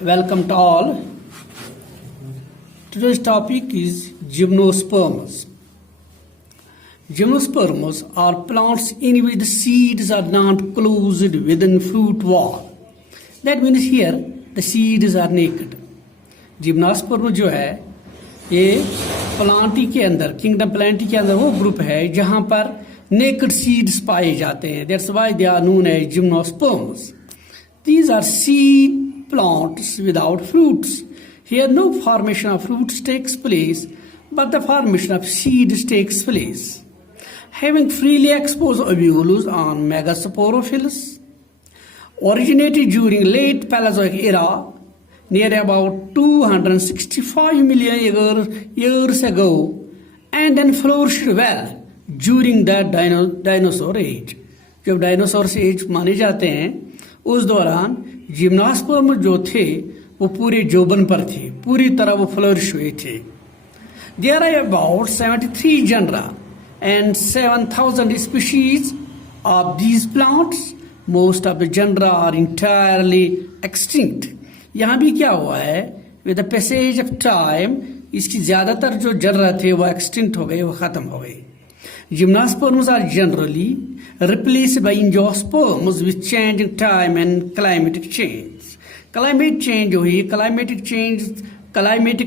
Welcome to all. Today's topic is gymnosperms. Gymnosperms are plants in which the seeds are not closed within fruit wall. That means here the seeds are naked. जिम्नास्पर्म जो है ये Plantae के अंदर kingdom Plantae के अंदर वो group है जहां पर नेकेड सीड्स पाए जाते हैं. That's why they are known as gymnosperms. These are seed plants without fruits. Here no formation of fruits takes place, but the formation of seeds takes place. Having freely exposed ovules on megasporophylls, originated during late Paleozoic era, near about 265 million years ago, and then flourished well during the dinosaur age. जब dinosaur age माने जाते हैं उस दौरान जिम्नास्पर्म जो थे वो पूरे जोबन पर थे, पूरी तरह वो फ्लोरिश हुए थे. There are about 73 genera and 7,000 species of these plants. Most of the genera are entirely extinct. यहाँ भी क्या हुआ है, with the passage of time इसकी ज्यादातर जो जनरा थे वो एक्सटिंक्ट हो गए, वो खत्म हो गए. Gymnosperms are generally replaced by angiosperms with changing time and climatic change. Climate change हुई, climatic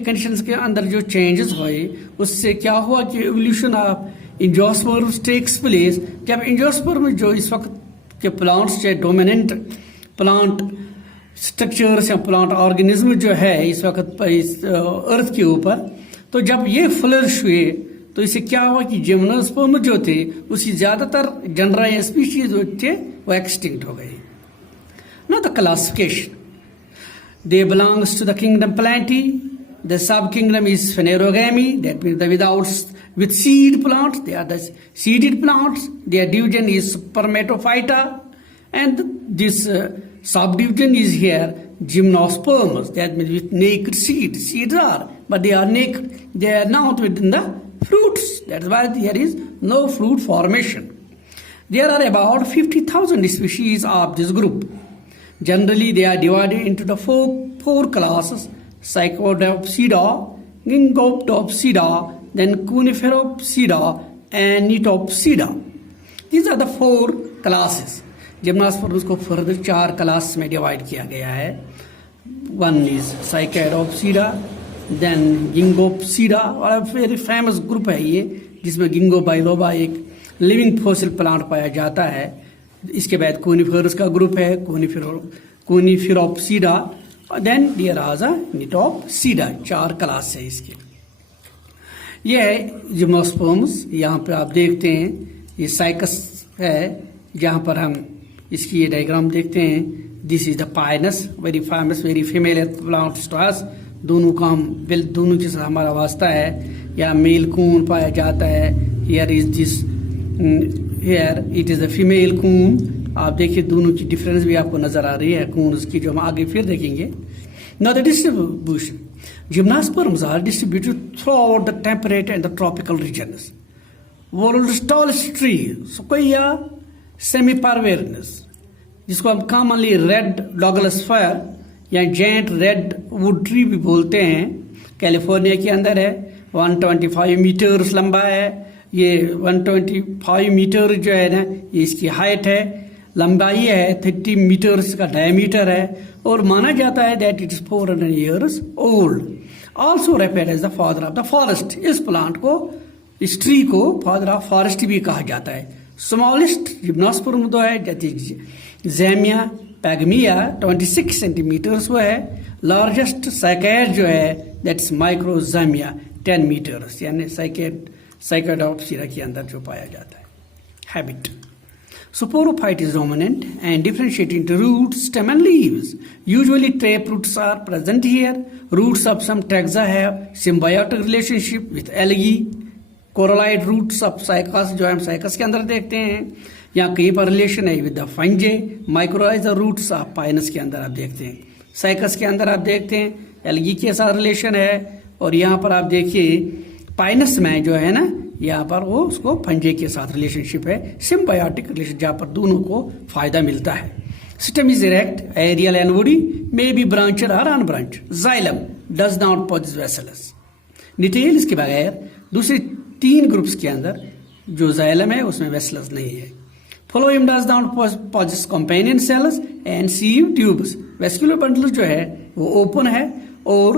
conditions के अंदर जो changes हुए उससे क्या हुआ कि evolution of angiosperms takes place. जब angiosperm जो इस वक्त के plants जो dominant plant structures या plant organism जो है इस वक्त इस अर्थ के ऊपर, तो जब ये फ्लरिश हुए तो इससे क्या हुआ कि जिम्नोस्पर्म जो थे उसकी ज्यादातर जनरा या स्पीशीज जो थे वो एक्सटिंक्ट हो गए. Now the classification. They belongs to the kingdom Plantae. The subkingdom is Phanerogamy. That means with seed plants. They are the seeded plants. Their division is Spermatophyta. And this subdivision is here Gymnosperms. That means with naked seeds. Seeds are, but they are naked. They are not within the fruits. That's why there is no fruit formation. There are about 50,000 species of this group. Generally, they are divided into the four classes: Psychodopsida, Gingoptopsida, then Coniferopsida, and Nitopsida. These are the four classes. जिम्नास्पर्म्स को further 4 class में divide किया गया है. One is Psychodopsida, then Gingopsida, और very famous group है ये जिसमें गिंगो biloba एक लिविंग फॉसिल प्लांट पाया जाता है. इसके बाद कोनिफेरस का ग्रुप है, कोनिफेरोप्सिडा, और देन देयर आर निटोप्सिडा. 4 क्लास है इसके. ये है जिम्नोस्पर्म्स. यहाँ पे आप देखते हैं ये साइकस है जहाँ पर हम इसकी ये डायग्राम देखते हैं. This is the Pinus, very famous, very female plant stars. दोनों का दोनों के साथ हमारा वास्ता है. या मेल कून पाया जाता है. Here is this, here it is the female cone. आप देखिए दोनों की डिफरेंस भी आपको नजर आ रही है कून उसकी, जो हम आगे फिर देखेंगे. Now the distribution. Gymnosperms are distributed throughout the temperate and the tropical regions. World's tallest tree Sequoia semiparvernus, जिसको हम कॉमनली रेड डॉगलस फायर या जेंट रेड वुड ट्री भी बोलते हैं, कैलिफोर्निया के अंदर है. 125 मीटर्स लंबा है ये. 125 मीटर जो है ना ये इसकी हाइट है. लंबाई है 30 मीटर्स का डायमीटर है. और माना जाता है that it is 400 years old. Also referred as the father of the forest. इस प्लांट को, इस ट्री को फादर ऑफ फॉरेस्ट भी कहा जाता है. स्मॉलेस्ट जिम्नोस्पर्म तो है दैट इज ज़ैमिया पैगमिया, 26 सेंटीमीटर्स वो है. लार्जेस्ट साइकैड जो है दैट्स माइक्रोज़ैमिया, 10 मीटर्स, यानी साइकोडॉप्सिरा के अंदर जो पाया जाता है. Habit. Sporophyte is dominant and differentiated into roots, stem and leaves. Usually trap roots are present here. Roots of some taxa have symbiotic relationship with algae. Coralloid roots of cycas जो हम cycas के अंदर देखते हैं. यहाँ कहीं पर relation है with the fungi. Mycorrhizal roots of Pinus के अंदर आप देखते हैं. साइकस के अंदर आप देखते हैं एल्गी के साथ रिलेशन है. और यहाँ पर आप देखिए पाइनस में जो है ना यहाँ पर वो उसको फंजे के साथ रिलेशनशिप है, सिम्बायोटिक रिलेशन, जहाँ पर दोनों को फायदा मिलता है. Stem is erect, aerial and woody, may be branched or unbranched. Xylem does not possess vessels. Detail इसके बगैर दूसरे 3 ग्रुप्स के अंदर जो जाइलम है उसमें वेसल्स नहीं है. Phloem does not possess companion cells and sieve tubes. Vascular bundle जो है वो ओपन है और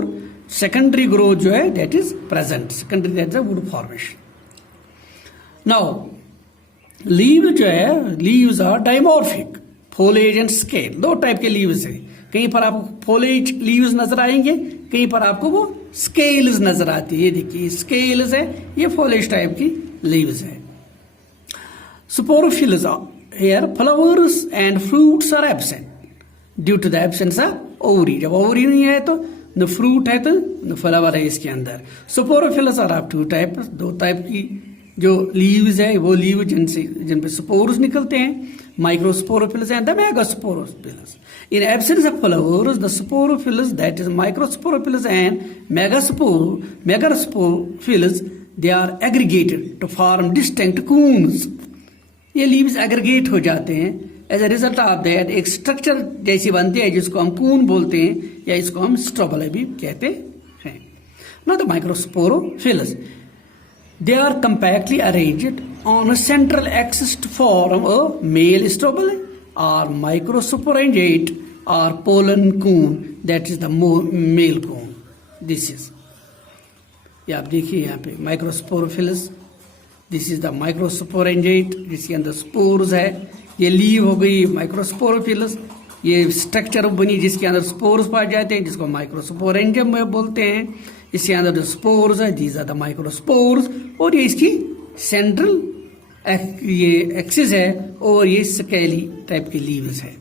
सेकेंडरी ग्रोथ जो है that is present. Secondary that is wood formation. Now leave जो है, leaves are dimorphic, foliage and scale. 2 type के लीव्स है. कहीं पर आपको फोलेज लीव्स नजर आएंगे, कहीं पर आपको वो स्केल्स नजर आती है. ये देखिए स्केल्स है, ये फोलेज टाइप की लीव्स है. Sporophylls here, flowers and fruits are absent due to the absence of ovary. जब ovary नहीं है तो न fruit है तो न flower है इसके अंदर. Sporophylls are of 2 types. 2 type की जो leaves है वो leaves जिन पे spores निकलते हैं, microsporophylls and the megasporophylls. In absence of flowers, the sporophylls, that is microsporophylls and megasporophylls, they are aggregated to form distinct cones. ये लीव्स एग्रीगेट हो जाते हैं. As a result of that एक structure जैसी बनती है जिसको हम कून बोलते हैं या इसको हम स्ट्रोबल भी कहते हैं. Now the microsporophylls, they are compactly arranged on a central axis to form a male strobile और माइक्रोस्पोरेंजेट और pollen cone, that is the male cone. This is, ये आप देखिए यहाँ पे microsporophylls. This is the microsporangiate जिसके अंदर spores है. ये लीव हो गई माइक्रोस्पोरोफिल्स. ये स्ट्रक्चर बनी जिसके अंदर स्पोर्स पाए जाते हैं जिसको माइक्रोस्पोरेंजियम में बोलते हैं. इसके अंदर जो स्पोर्स है दीज आर द माइक्रोस्पोर्स. और ये इसकी सेंट्रल ये एक्सिस है और ये स्केली टाइप की लीव्स है.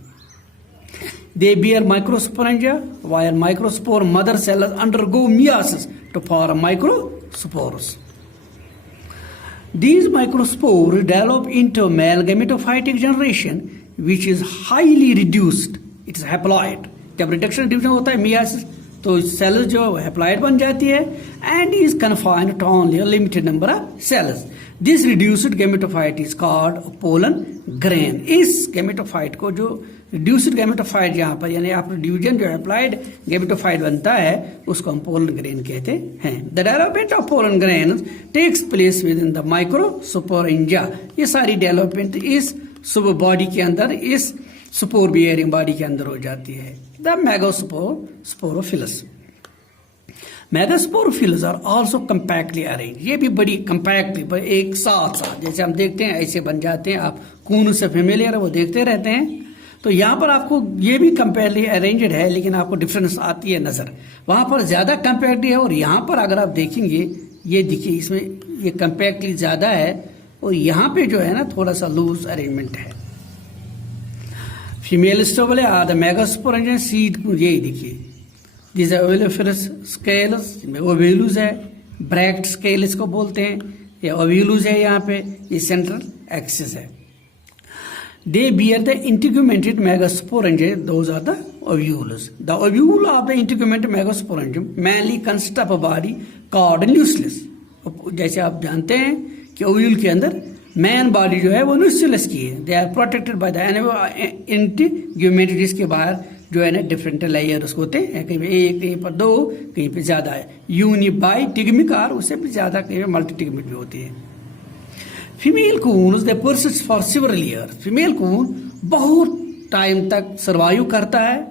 दे beer microsporangia while microspore mother cells undergo meiosis to form microspores. These microspores develop into male gametophytic generation which is highly reduced. It is haploid. जब रिडक्शन डिवीजन होता है myiasis तो sales जो haploid बन जाती है and is confined to only a limited number of cells. This reduced gametophyte is called pollen grain. इस gametophyte को जो रिड्यूस्ड गैमेटोफाइट यहाँ पर यानी आप डिवीजन जो हैप्लॉइड गैमेटोफाइट बनता है उसको हम पोलन ग्रेन कहते हैं. The development of pollen grain takes place within the microsporangia. ये सारी डेवलपमेंट इस सब बॉडी के अंदर, इस स्पोर बियरिंग बॉडी के अंदर हो जाती है. The megasporophylls. Megasporophylls are also compactly arrange. ये भी बड़ी कंपैक्टली एक साथ जैसे हम देखते हैं ऐसे बन जाते हैं. आप कून से फेमिलियर है वो देखते रहते हैं. तो यहाँ पर आपको ये भी कंपैक्टली अरेंज्ड है लेकिन आपको डिफरेंस आती है नजर. वहां पर ज्यादा कंपैक्टली है और यहाँ पर अगर आप देखेंगे ये देखिए इसमें ये कंपैक्टली ज्यादा है और यहाँ पे जो है ना थोड़ा सा लूज अरेंजमेंट है. Female strobile are the megasporangia seed. ये देखिए दिस ओविलोफिलस स्केल्स, ओव्यूल्स है, ब्रैक्ट स्केल इसको बोलते हैं. ये ओव्यूल्स है, यहाँ पे ये सेंट्रल एक्सिस है. They bear the integumented megasporangium. Those are the ovules. The ovule of the integumented megasporangium mainly consists of a body called nucleus. जैसे आप जानते हैं कि ओव्यूल के अंदर मैन बॉडी जो है वो न्यूक्लियस की है. They are protected by the integumented. इसके बाहर जो है ना डिफरेंट लेयर्स होते हैं, कहीं पे 1, कहीं पर 2, कहीं पे ज्यादा है. यूनिबाइटिगमिक और उससे भी ज्यादा कहीं पे मल्टीटिगमिक भी होती है. Female cones they persist for several years. Female cone बहुत टाइम तक सर्वाइव करता है.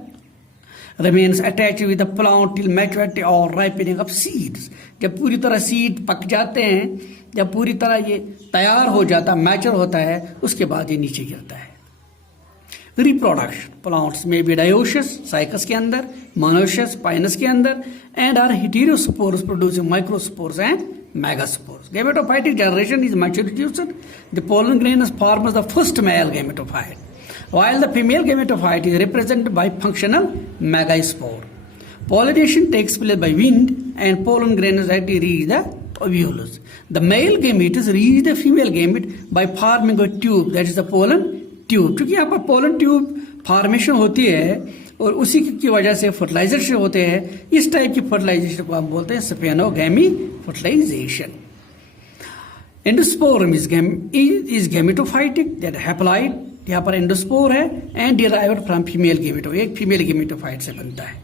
Remains attach with the plant till maturity और राइपनिंग ऑफ सीड्स. जब पूरी तरह सीड पक जाते हैं, जब पूरी तरह ये तैयार हो जाता है, मैच्योर होता है, उसके बाद ये नीचे गिरता है. रिप्रोडक्शन. प्लांट्स में भी डायोसियस साइकस के अंदर, मोनोसियस पाइनस के अंदर and are heterospores producing microspores and megaspores. Gametophytic generation is much reduced. The pollen grain forms the first male gametophyte, while the female gametophyte is represented by functional megaspore. Pollination takes place by wind and pollen grains reach the ovules. The male gametes reach the female gamete by forming a tube, that is the pollen tube. क्योंकि यहाँ पर pollen tube formation होती है और उसी की वजह से फर्टिलाइजेशन होते हैं. इस टाइप की फर्टिलाइजेशन को हम बोलते हैं siphonogamy fertilization. Endosperm is gametophytic, that haploid. यहाँ पर एंडोस्पोर है and derived from female gameto, एक फीमेल गेमेटोफाइट से बनता है।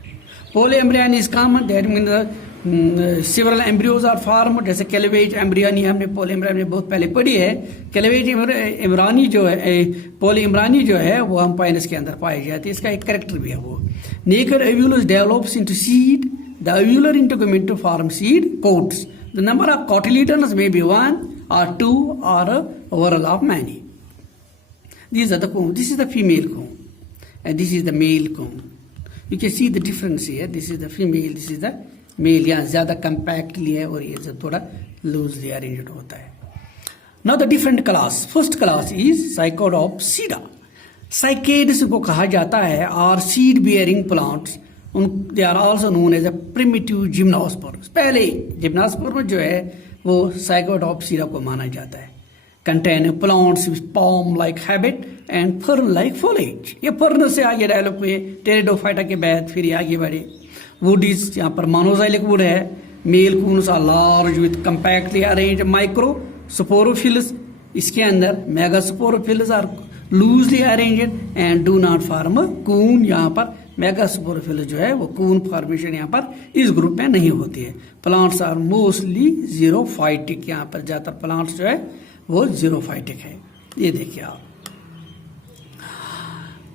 Poly is common, that mean several embryos are form, जैसे कैलेवेज एम्ब्रियानी हमने पोली एम्ब्रियानी बहुत पहले पढ़ी है। कैलेवेज इमरानी जो है, पोली इमरानी जो है वो हम पाइनस के अंदर पाई जाती है, इसका एक कैरेक्टर भी है वो। Naked ovules develops into seed, the ovular integument to form seed coats, the number of cotyledons may be 1 or 2 or a overall of many. These are the comb. This is the female comb and this is the male comb. You can see the difference here. This is the female, this is the male. यहाँ ज़्यादा compactly है और ये सब थोड़ा loosely arranged होता है। Now the different class. First class is Psychopsida. Cycads को कहा जाता है और seed bearing plants. They are also known as a primitive gymnosperms. पहले जिम्नास्पर्म जो है वो साइकोटॉप्सिडा को माना जाता है। Contain plants with palm-like habit and fern-like foliage. ये फर्न से आगे डेवलप हुए, टेरिडोफाइटा के बाद फिर आगे बढ़े। वुड इज यहाँ पर मोनोजाइलिक वुड है। Male cones are large with compactly arrange microsporophylls, इसके अंदर megasporophylls are loosely arranged and do not form cone. यहाँ पर मेगा स्पोरोफिल जो है वो कून फॉर्मेशन यहाँ पर इस ग्रुप में नहीं होती है। प्लांट्स आर मोस्टली जीरोफाइटिक, यहाँ पर ज्यादातर प्लांट्स जो है वो जीरोफाइटिक है। ये देखिए आप,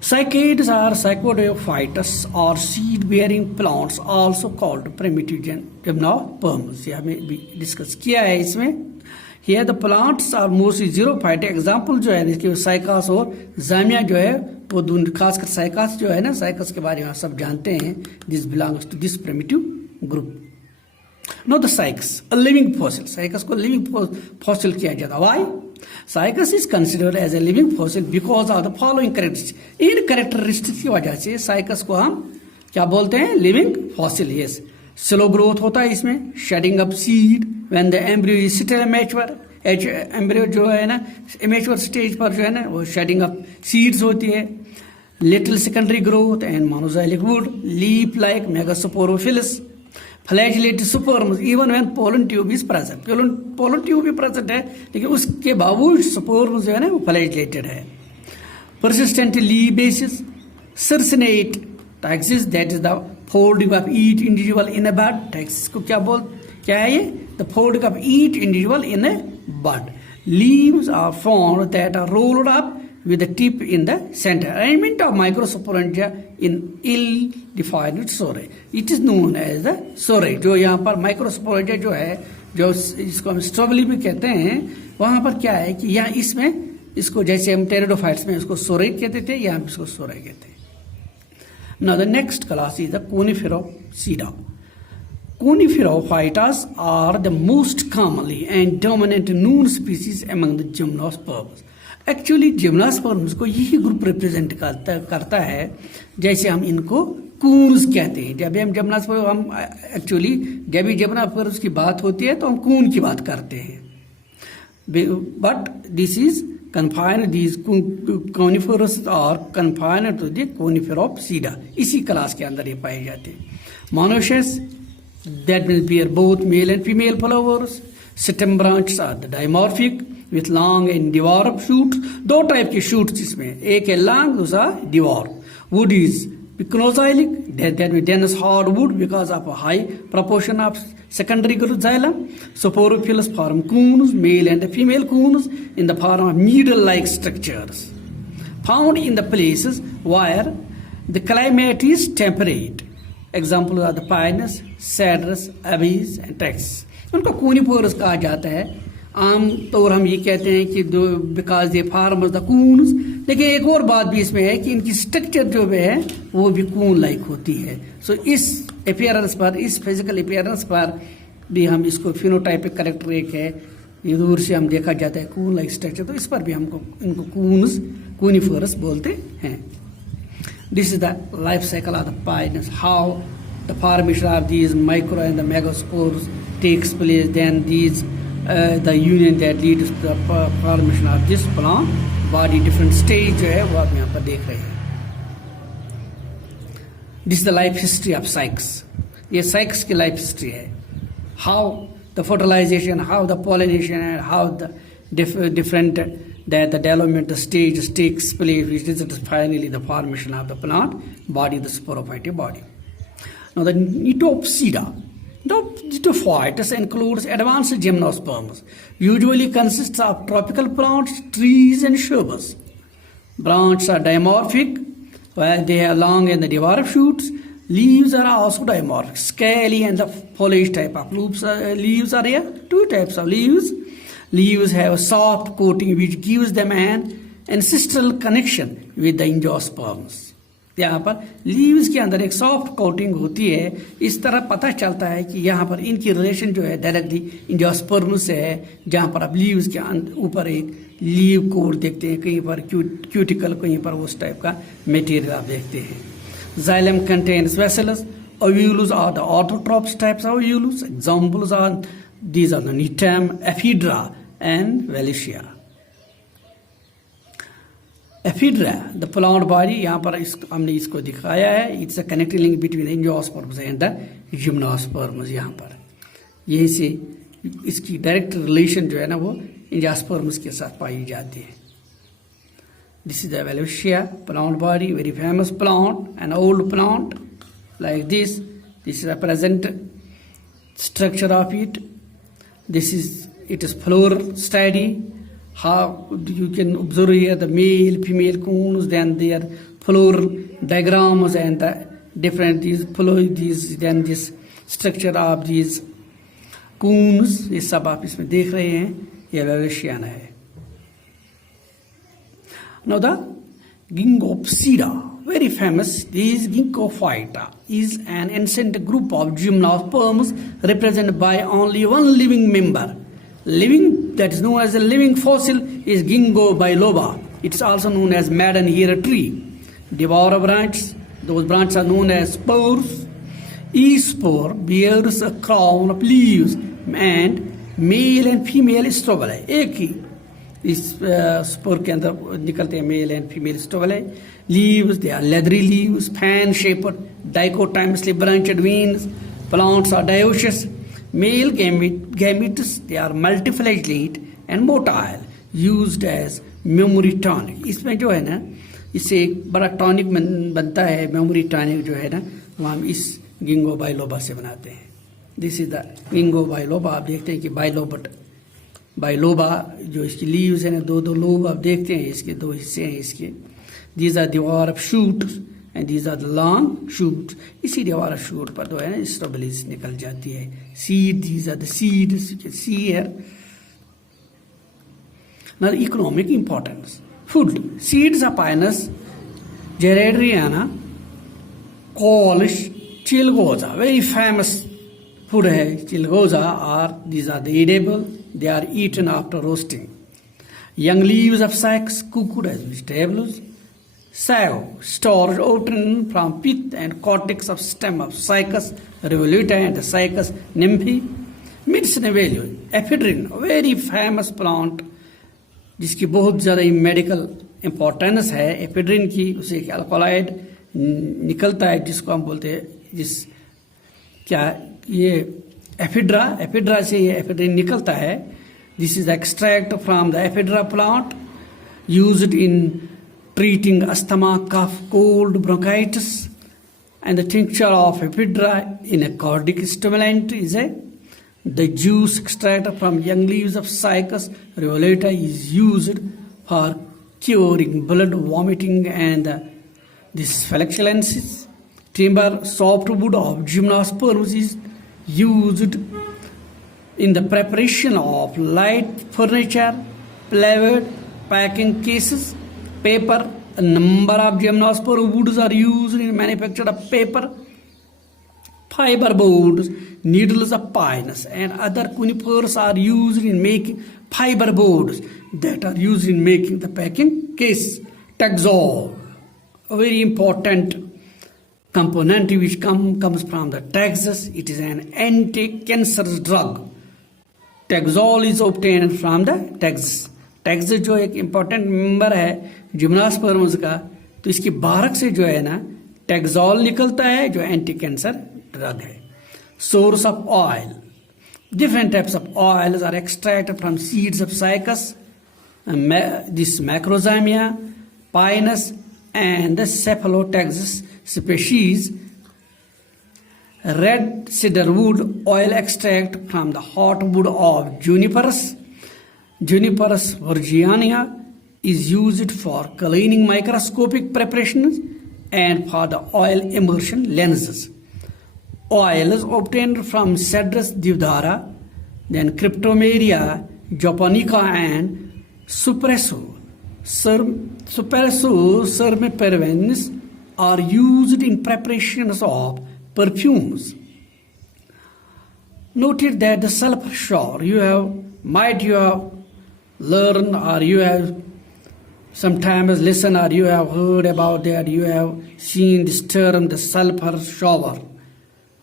Cycads are Psychophytes or seed-bearing plants, also called primitive gymnosperms. ये हमें भी डिस्कस किया है इसमें। Here the plants are mostly xerophytic. Example जो है इसके साइकास और जामिया जो है वो खासकर साइकास जो है ना, साइकास के बारे में आप सब जानते हैं। This belongs to this primitive group. Now the Cycas, a living fossil. Cycas को living fossil किया जाता है। Why? Cycas is considered as a living fossil because of the following characteristics. In characteristics की वजह से Cycas को हम क्या बोलते हैं? Living fossil. Yes. Slow growth होता है इसमें, shedding of seed when the embryo is still immature. Embryo जो है ना इमेच्योर स्टेज पर जो है ना वो शेडिंग ऑफ सीड्स होती है। Little secondary growth and monoxylic wood, leaf like megasporophylls, flagellated sperms even when pollen tube is present. Pollen tube भी प्रेजेंट है लेकिन उसके बावजूद स्पर्म्स जो है ना वो फ्लैजिलेटेड है। Persistent leaf basis, circinate taxis, that is the folding of each individual in a bud. Taxis को क्या है ये? The folding of each individual in a bud. Leaves are formed that are rolled up with the tip in the center. Arrangement of microsporangia in ill-defined sore. It is known as the sore. जो यहाँ पर microsporangia जो है, जो इसको हम strawberry भी कहते हैं, वहां पर क्या है कि यहाँ इसमें इसको जैसे हम टेरिडोफाइट्स में इसको सोरे कहते थे, यहाँ इसको सोरे कहते हैं। Now the next class is the Coniferopsida. Coniferophytes are the most commonly and dominant known species among the gymnosperms. Actually gymnosperms को यही ग्रुप रिप्रेजेंट करता है, जैसे हम इनको कून्स कहते हैं। जब हम जिम्नास्पर्म हम एक्चुअली जब भी जिम्नास्पर्म्स की बात होती है तो हम कून की बात करते हैं। But this is confined, these coniferous are confined to the Coniferopsida. इसी क्लास के अंदर ये पाए जाते हैं। Monoecious, that will bear both male and female flowers. Stem branches are the dimorphic with long and dwarf shoots. दो type के shoots इसमें, एक है long, दूसरा dwarf. Wood is pycnoxylic, that will dense hardwood because of a high proportion of secondary growth xylem. Sporophylls form cones, male and female cones in the form of needle-like structures found in the places where the climate is temperate. Examples are the pinus, cedrus, abies and texas. उनको कूनिफोरस कहा जाता है। आम तौर हम ये कहते हैं कि because they farmers the Coons, लेकिन एक और बात भी इसमें है कि इनकी स्ट्रक्चर जो है वो भी कून लाइक होती है। सो इस अपीयरेंस पर, इस फिजिकल अपीयरेंस पर भी हम इसको फिनोटाइपिक कैरेक्टर एक है, ये दूर से हम देखा जाता है कून लाइक स्ट्रक्चर, तो इस पर भी हमको इनको कूनिफोरस बोलते हैं। This is the life cycle of the pinus, how the formation of these micro and the megaspores takes place, then these the union that leads to the formation of this plant body, different stage जो है वो आप यहाँ पर देख रहे हैं। This is the life history of Cycas. ये Cycas की life history है। How the fertilization, how the pollination, and how the different that the development stage takes place, which is finally the formation of the plant body, the sporophyte body. Now the Nitopsida. Nitophytes includes advanced gymnosperms, usually consists of tropical plants, trees and shrubs. Branches are dimorphic, where they have long and the dwarf shoots. Leaves are also dimorphic, scaly and the foliage type of leaves are here. Two types of leaves. Leaves have a soft coating which gives them an ancestral connection with the angiosperms. यहाँ पर leaves के अंदर एक soft coating होती है, इस तरह पता चलता है कि यहाँ पर इनकी रिलेशन जो है डायरेक्टली एंजियोस्पर्म से है, जहाँ पर आप लीव्स के ऊपर एक लीव कोट देखते हैं, कहीं पर क्यूटिकल, कहीं पर उस टाइप का मटेरियल आप देखते हैं. Xylem contains bacillus. Ovulus are the autotrophs types of ovulus. Examples are these are the Nitam, Ephedra and Valencia. Ephedra, the plant body, यहाँ पर हमने इसको दिखाया है. It's a connecting link between the angiosperms and the gymnosperms. यहाँ पर यही से इसकी डायरेक्ट रिलेशन जो है ना वो एंजियोस्पर्म्स के साथ पाई जाती है. This is the Valencia plant body, very famous plant, an old plant like this. This is the present structure of it. It is flower study. How you can observe here the male, female cones, then their flower diagrams and the different then this structure of these cones. ये सब आप इसमें देख रहे हैं, ये Valenciana है. Now the Gingopsida, very famous. This Ginkgophyta is an ancient group of gymnosperms represented by only one living member. Living, that is known as a living fossil, is Ginkgo biloba. It's also known as maidenhair tree. Devour branches, those branches are known as spores. Each spore bears a crown of leaves and male and female strobilae. एक ही इस spore के अंदर निकलते हैं male and female strobili. Leaves, they are leathery leaves, fan shaped, dichotomously branched veins. Plants are dioecious. Male gametes, they are multiflagellate and motile, used as memory tonic. इसमें जो है ना, इससे एक बड़ा टॉनिक बनता है. मेमोरी टॉनिक जो है ना, वो हम इस गिंगो बाइलोबा से बनाते हैं. This is the गिंगो biloba. आप देखते हैं कि बाइलोबा जो इसकी लीव्स है ना, दो लोब आप देखते हैं, इसके दो हिस्से हैं इसके. These are dwarf shoots and these are the long shoots. इसी dwarf shoot पर तो है ना स्ट्रॉबेरीज निकल जाती है. Seed, these are the seeds you can see here. Now the economic importance. Food. Seeds are pinus, Gerardriana, Polish, Chilgoza. Very famous food है Chilgoza. These are the edible. They are eaten after roasting. Young leaves of cycas, cooked as vegetables. Sago, stores obtained from pith and cortex of stem of Cycas revoluta and the Cycas nymphae. Medicinal value. Ephedrine, a very famous plant, जिसकी बहुत ज़्यादा medical importance है. Ephedrine की उसे एक alkaloid निकलता है जिसको हम बोलते हैं ये एफिड्रा से ये एफेड्रिन निकलता है. This is extract from the ephedra plant, used in treating asthma, cough, cold, bronchitis, and the tincture of ephedra in a cardiac stimulant is the juice extracted from young leaves of Cycas revoluta is used for curing blood vomiting and this flatulences. Timber, softwood of gymnosperms is used in the preparation of light furniture, plywood, packing cases. Paper, a number of gymnosperm woods are used in manufacture of paper. Fiber boards, needles of pinus and other conifers are used in making fiber boards that are used in making the packing case. Taxol, a very important component which comes from the Taxus. It is an anti-cancerous drug. Taxol is obtained from the Taxus. Tax जो एक important member है gymnosperms का, तो इसकी बारक से जो है ना टैक्सोल निकलता है जो एंटी कैंसर ड्रग है. Source of oil. Different types of oils are extracted from seeds of Cycas this Macrozymia, Pinus, and the Cephalotaxis species. Red cedar wood oil extract from the hot wood of Juniperus virginia is used for cleaning microscopic preparations and for the oil immersion lenses. Oil is obtained from Cedrus deodara, then Cryptomeria japonica and Suppresso sermipervenis are used in preparations of perfumes. Noted that the sulfur shower you have learned, or you have sometimes listened, or you have heard about that, you have seen this term, the sulfur shower.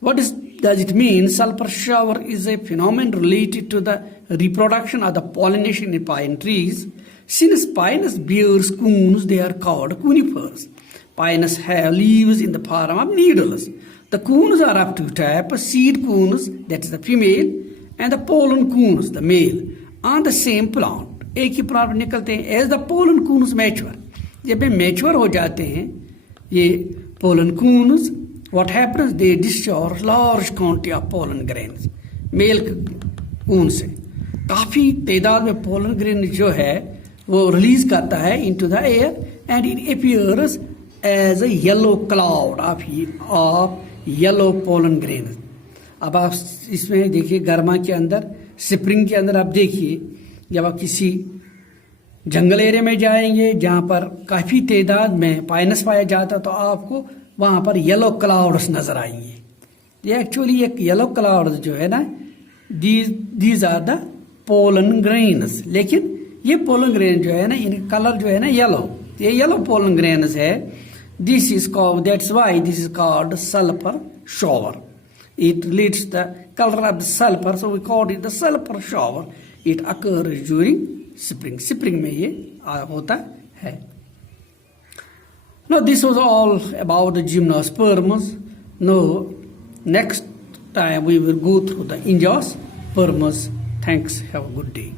What does it mean? Sulfur shower is a phenomenon related to the reproduction or the pollination in pine trees. Since pinus bears cones, they are called conifers. Pinus have leaves in the form of needles. The cones are of two types: seed cones, that is the female, and the pollen cones, the male, on the same plant. एक ही plant निकलते हैं. As the pollen cones mature, जब ये mature हो जाते हैं ये pollen cones, what happens, they discharge large quantity of pollen grains. Male cone से काफ़ी तादाद में पोलन ग्रेन जो है वो रिलीज करता है into the air and it appears as a yellow cloud of yellow pollen grain. अब आप इसमें देखिए गर्मा के अंदर, स्प्रिंग के अंदर आप देखिए, जब आप किसी जंगल एरिया में जाएंगे जहाँ पर काफ़ी तादाद में पाइनस पाया जाता, तो आपको वहाँ पर येलो क्लाउड्स नज़र आएंगे. ये एक्चुअली एक येलो क्लाउड जो है ना, these are the pollen grains. लेकिन ये पोलन ग्रेन जो है ना, इनका कलर जो है ना येलो, ये येलो पोलन ग्रेन्स है. This is called, that's why this is called sulphur shower. It leads the color of the sulfur, so we call it the sulfur shower. It occurs during spring. Spring में ये होता है. Now this was all about the gymnosperms. Now next time we will go through the angiosperms. Thanks. Have a good day.